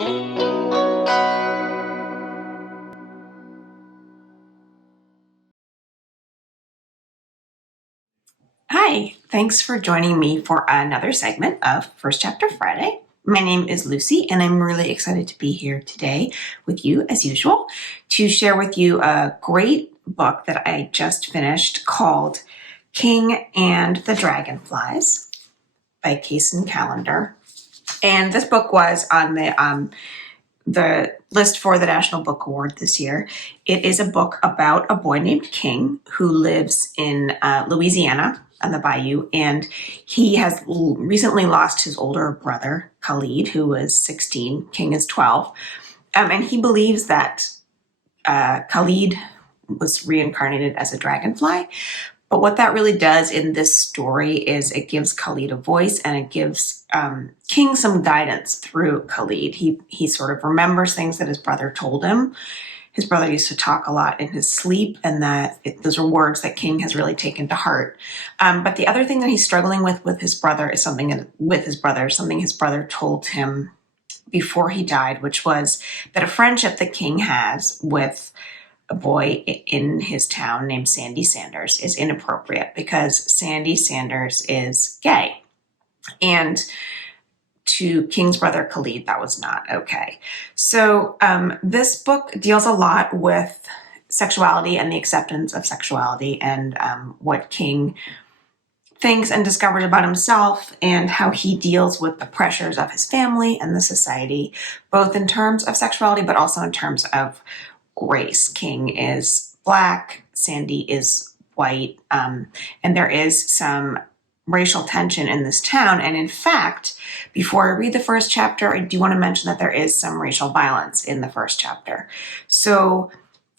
Hi, thanks for joining me for another segment of First Chapter Friday. My name is Lucy, and I'm really excited to be here today with you, as usual, to share with you a great book that I just finished called King and the Dragonflies by Kacen Callender. And this book was on the list for the National Book Award this year. It is a book about a boy named King who lives in Louisiana on the bayou, and he has recently lost his older brother, Khalid, who was 16. King is 12. And he believes that Khalid was reincarnated as a dragonfly. But what that really does in this story is it gives Khalid a voice, and it gives King some guidance through Khalid. He sort of remembers things that his brother told him. His brother used to talk a lot in his sleep, and those are words that King has really taken to heart. But the other thing that he's struggling with his brother is something his brother told him before he died, which was that a friendship that King has with a boy in his town named Sandy Sanders is inappropriate because Sandy Sanders is gay. And to King's brother Khalid, that was not okay. So this book deals a lot with sexuality and the acceptance of sexuality, and what King thinks and discovers about himself, and how he deals with the pressures of his family and the society, both in terms of sexuality, but also in terms of race. King is Black, Sandy is white, and there is some racial tension in this town. And in fact, before I read the first chapter, I do want to mention that there is some racial violence in the first chapter. So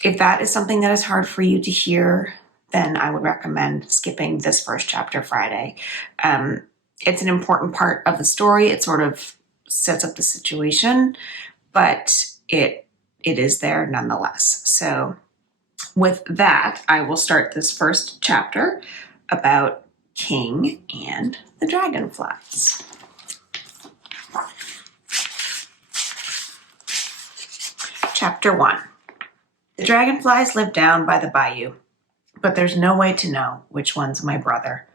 if that is something that is hard for you to hear, then I would recommend skipping this first chapter Friday. It's an important part of the story. It sort of sets up the situation, but it is there nonetheless. So with that, I will start this first chapter about King and the Dragonflies. Chapter 1. The dragonflies live down by the bayou, but there's no way to know which one's my brother.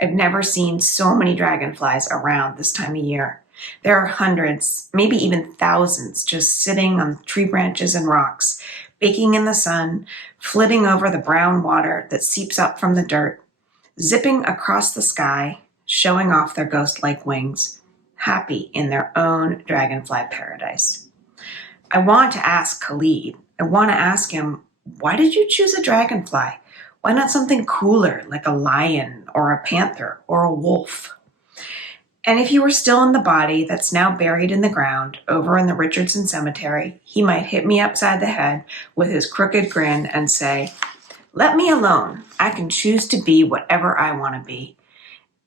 I've never seen so many dragonflies around this time of year. There are hundreds, maybe even thousands, just sitting on tree branches and rocks, baking in the sun, flitting over the brown water that seeps up from the dirt, zipping across the sky, showing off their ghost-like wings, happy in their own dragonfly paradise. I want to ask Khalid. I want to ask him, why did you choose a dragonfly? Why not something cooler like a lion or a panther or a wolf? And if he were still in the body that's now buried in the ground over in the Richardson Cemetery, he might hit me upside the head with his crooked grin and say, "Let me alone. I can choose to be whatever I want to be."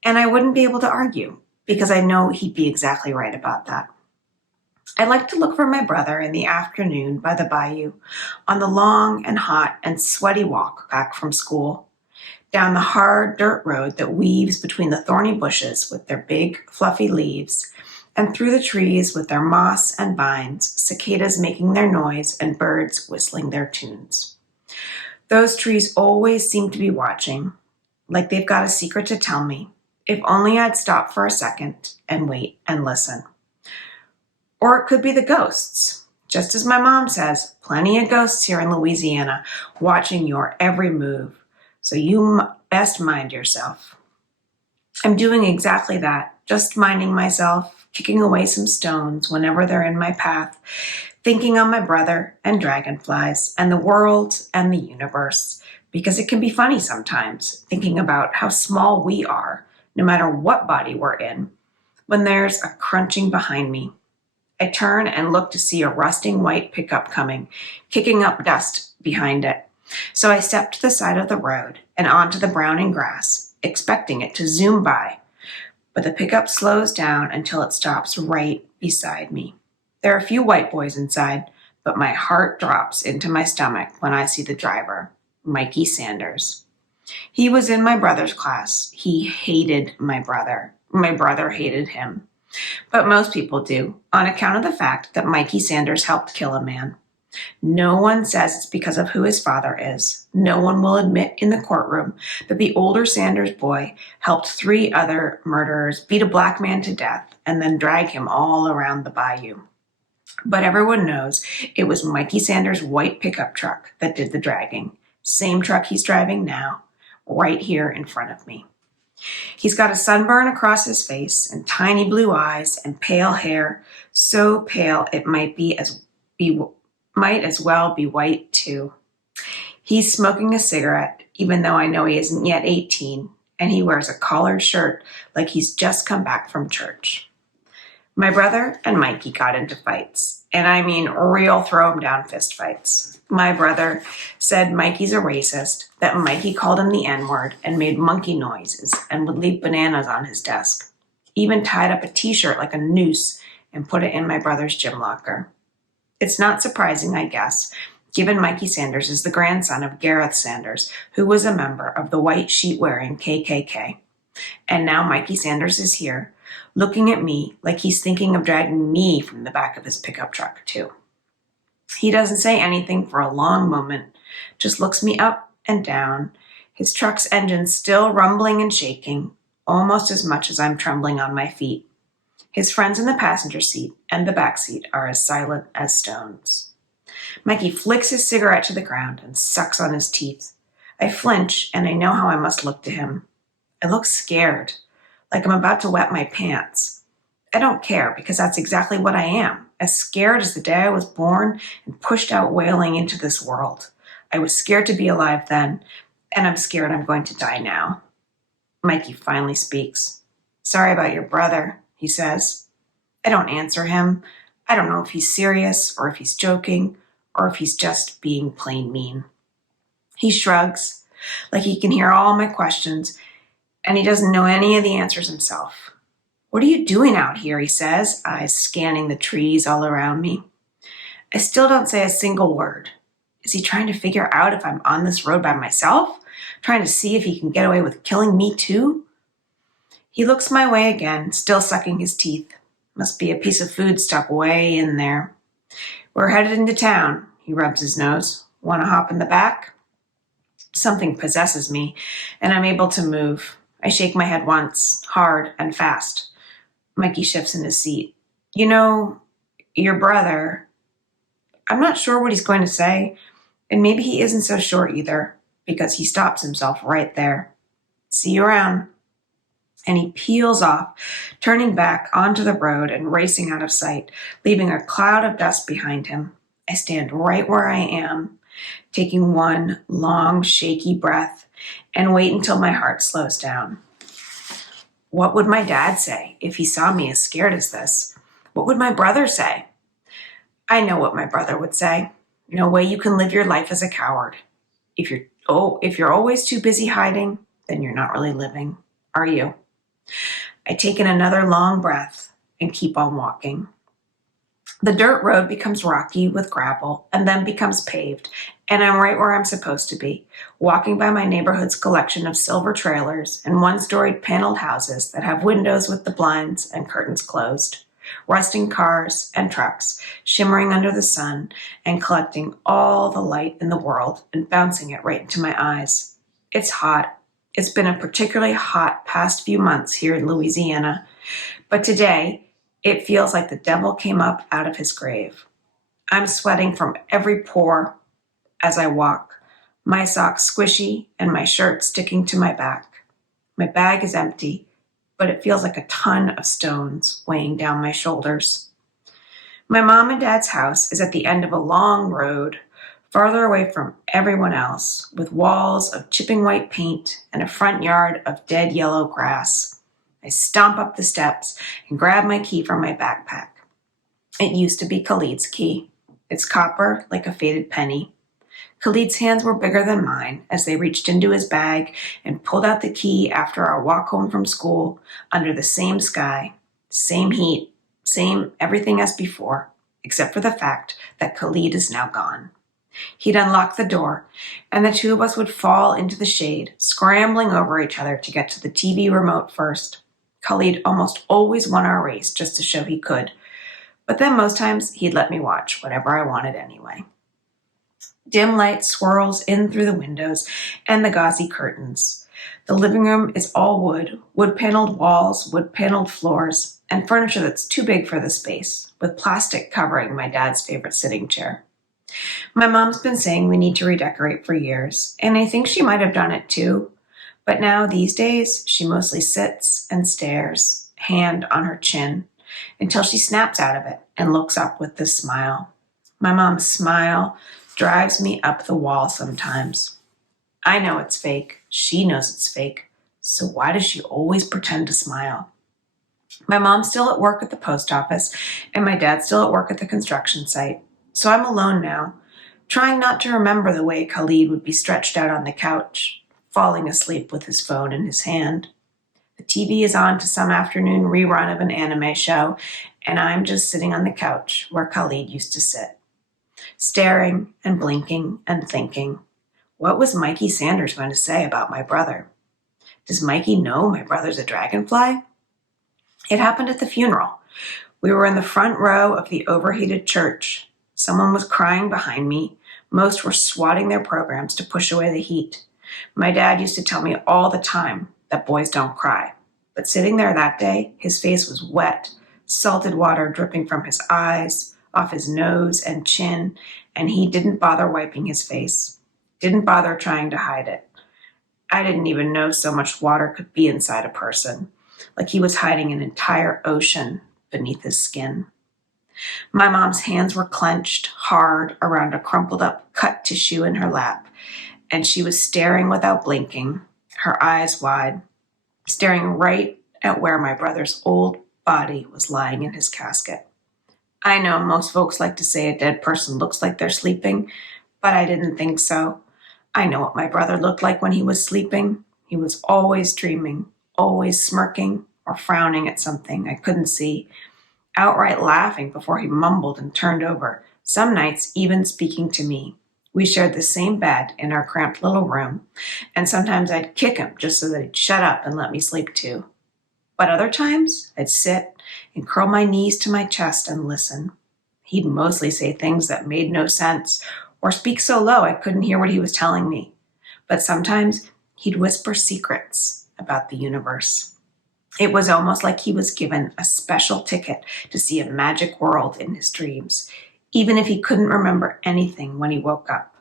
And I wouldn't be able to argue, because I know he'd be exactly right about that. I like to look for my brother in the afternoon by the bayou, on the long and hot and sweaty walk back from school, down the hard dirt road that weaves between the thorny bushes with their big, fluffy leaves, and through the trees with their moss and vines, cicadas making their noise and birds whistling their tunes. Those trees always seem to be watching, like they've got a secret to tell me, if only I'd stop for a second and wait and listen. Or it could be the ghosts. Just as my mom says, plenty of ghosts here in Louisiana, watching your every move. So you best mind yourself. I'm doing exactly that, just minding myself, kicking away some stones whenever they're in my path, thinking on my brother and dragonflies and the world and the universe, because it can be funny sometimes, thinking about how small we are, no matter what body we're in, when there's a crunching behind me. I turn and look to see a rusting white pickup coming, kicking up dust behind it. So I step to the side of the road and onto the browning grass, expecting it to zoom by. But the pickup slows down until it stops right beside me. There are a few white boys inside, but my heart drops into my stomach when I see the driver, Mikey Sanders. He was in my brother's class. He hated my brother. My brother hated him. But most people do, on account of the fact that Mikey Sanders helped kill a man. No one says it's because of who his father is. No one will admit in the courtroom that the older Sanders boy helped 3 other murderers beat a black man to death and then drag him all around the bayou. But everyone knows it was Mikey Sanders' white pickup truck that did the dragging. Same truck he's driving now, right here in front of me. He's got a sunburn across his face and tiny blue eyes and pale hair, so pale it might as well be white too. He's smoking a cigarette, even though I know he isn't yet 18, and he wears a collared shirt like he's just come back from church. My brother and Mikey got into fights, and I mean real throw-em-down fist fights. My brother said Mikey's a racist, that Mikey called him the N-word and made monkey noises and would leave bananas on his desk. Even tied up a t-shirt like a noose and put it in my brother's gym locker. It's not surprising, I guess, given Mikey Sanders is the grandson of Gareth Sanders, who was a member of the white sheet-wearing KKK. And now Mikey Sanders is here, looking at me like he's thinking of dragging me from the back of his pickup truck, too. He doesn't say anything for a long moment, just looks me up and down, his truck's engine still rumbling and shaking, almost as much as I'm trembling on my feet. His friends in the passenger seat and the back seat are as silent as stones. Mikey flicks his cigarette to the ground and sucks on his teeth. I flinch, and I know how I must look to him. I look scared, like I'm about to wet my pants. I don't care, because that's exactly what I am, as scared as the day I was born and pushed out wailing into this world. I was scared to be alive then, and I'm scared I'm going to die now. Mikey finally speaks. "Sorry about your brother," he says. I don't answer him. I don't know if he's serious, or if he's joking, or if he's just being plain mean. He shrugs, like he can hear all my questions, and he doesn't know any of the answers himself. "What are you doing out here?" he says, eyes scanning the trees all around me. I still don't say a single word. Is he trying to figure out if I'm on this road by myself? Trying to see if he can get away with killing me too? He looks my way again, still sucking his teeth. Must be a piece of food stuck way in there. "We're headed into town," he rubs his nose. "Want to hop in the back?" Something possesses me, and I'm able to move. I shake my head once, hard and fast. Mikey shifts in his seat. "You know, your brother..." I'm not sure what he's going to say, and maybe he isn't so sure either, because he stops himself right there. "See you around." And he peels off, turning back onto the road and racing out of sight, leaving a cloud of dust behind him. I stand right where I am, taking one long, shaky breath, and wait until my heart slows down. What would my dad say if he saw me as scared as this? What would my brother say? I know what my brother would say. "No way you can live your life as a coward. If you're always too busy hiding, then you're not really living, are you?" I take in another long breath and keep on walking. The dirt road becomes rocky with gravel and then becomes paved, and I'm right where I'm supposed to be, walking by my neighborhood's collection of silver trailers and one-storied paneled houses that have windows with the blinds and curtains closed, rusting cars and trucks shimmering under the sun and collecting all the light in the world and bouncing it right into my eyes. It's hot. It's been a particularly hot past few months here in Louisiana, but today it feels like the devil came up out of his grave. I'm sweating from every pore as I walk, my socks squishy and my shirt sticking to my back. My bag is empty, but it feels like a ton of stones weighing down my shoulders. My mom and dad's house is at the end of a long road, farther away from everyone else, with walls of chipping white paint and a front yard of dead yellow grass. I stomp up the steps and grab my key from my backpack. It used to be Khalid's key. It's copper like a faded penny. Khalid's hands were bigger than mine as they reached into his bag and pulled out the key after our walk home from school under the same sky, same heat, same everything as before, except for the fact that Khalid is now gone. He'd unlock the door, and the two of us would fall into the shade, scrambling over each other to get to the TV remote first. Khalid almost always won our race just to show he could, but then most times he'd let me watch whatever I wanted anyway. Dim light swirls in through the windows and the gauzy curtains. The living room is all wood, wood-paneled walls, wood-paneled floors, and furniture that's too big for the space, with plastic covering my dad's favorite sitting chair. My mom's been saying we need to redecorate for years, and I think she might have done it too. But now, these days, she mostly sits and stares, hand on her chin, until she snaps out of it and looks up with this smile. My mom's smile drives me up the wall sometimes. I know it's fake. She knows it's fake. So why does she always pretend to smile? My mom's still at work at the post office, and my dad's still at work at the construction site. So I'm alone now, trying not to remember the way Khalid would be stretched out on the couch, falling asleep with his phone in his hand. The TV is on to some afternoon rerun of an anime show, and I'm just sitting on the couch where Khalid used to sit, staring and blinking and thinking. What was Mikey Sanders going to say about my brother? Does Mikey know my brother's a dragonfly? It happened at the funeral. We were in the front row of the overheated church. Someone was crying behind me. Most were swatting their programs to push away the heat. My dad used to tell me all the time that boys don't cry. But sitting there that day, his face was wet, salted water dripping from his eyes, off his nose and chin, and he didn't bother wiping his face. Didn't bother trying to hide it. I didn't even know so much water could be inside a person, like he was hiding an entire ocean beneath his skin. My mom's hands were clenched hard around a crumpled up cut tissue in her lap, and she was staring without blinking, her eyes wide, staring right at where my brother's old body was lying in his casket. I know most folks like to say a dead person looks like they're sleeping, but I didn't think so. I know what my brother looked like when he was sleeping. He was always dreaming, always smirking or frowning at something I couldn't see, outright laughing before he mumbled and turned over, some nights even speaking to me. We shared the same bed in our cramped little room, and sometimes I'd kick him just so that he'd shut up and let me sleep too. But other times, I'd sit and curl my knees to my chest and listen. He'd mostly say things that made no sense, or speak so low I couldn't hear what he was telling me. But sometimes he'd whisper secrets about the universe. It was almost like he was given a special ticket to see a magic world in his dreams, even if he couldn't remember anything when he woke up.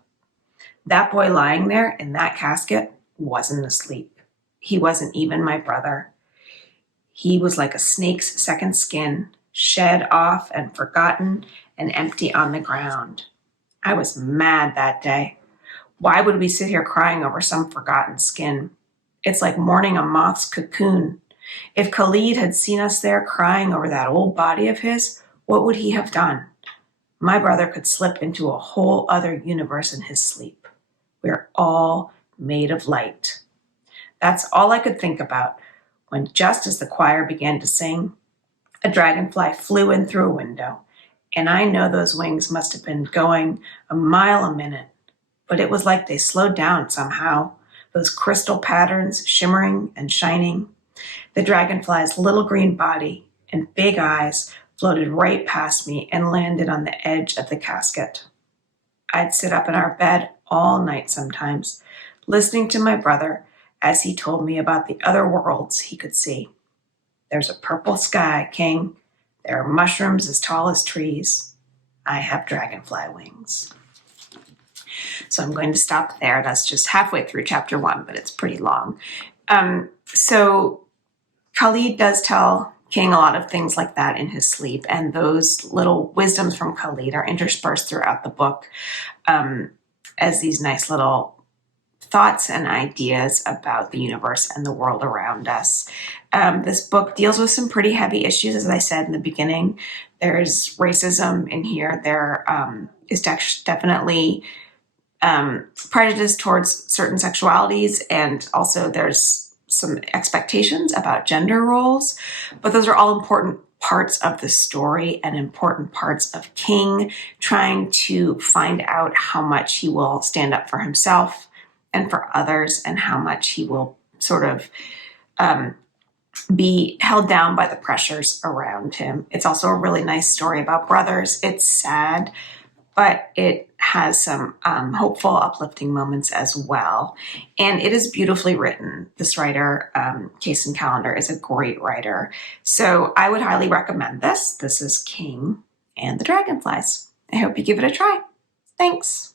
That boy lying there in that casket wasn't asleep. He wasn't even my brother. He was like a snake's second skin, shed off and forgotten and empty on the ground. I was mad that day. Why would we sit here crying over some forgotten skin? It's like mourning a moth's cocoon. If Khalid had seen us there crying over that old body of his, what would he have done? My brother could slip into a whole other universe in his sleep. We're all made of light. That's all I could think about when, just as the choir began to sing, a dragonfly flew in through a window. And I know those wings must have been going a mile a minute, but it was like they slowed down somehow, those crystal patterns shimmering and shining. The dragonfly's little green body and big eyes floated right past me and landed on the edge of the casket. I'd sit up in our bed all night sometimes, listening to my brother as he told me about the other worlds he could see. There's a purple sky, King. There are mushrooms as tall as trees. I have dragonfly wings. So I'm going to stop there. That's just halfway through chapter 1, but it's pretty long. So Khalid does tell King a lot of things like that in his sleep, and those little wisdoms from Khalid are interspersed throughout the book as these nice little thoughts and ideas about the universe and the world around us. This book deals with some pretty heavy issues, as I said in the beginning. There's racism in here. There is definitely prejudice towards certain sexualities, and also there's some expectations about gender roles. But those are all important parts of the story and important parts of King trying to find out how much he will stand up for himself and for others, and how much he will sort of be held down by the pressures around him. It's also a really nice story about brothers. It's sad, but it has some hopeful, uplifting moments as well. And it is beautifully written. This writer, Kacen Callender, is a great writer. So I would highly recommend this. This is King and the Dragonflies. I hope you give it a try. Thanks.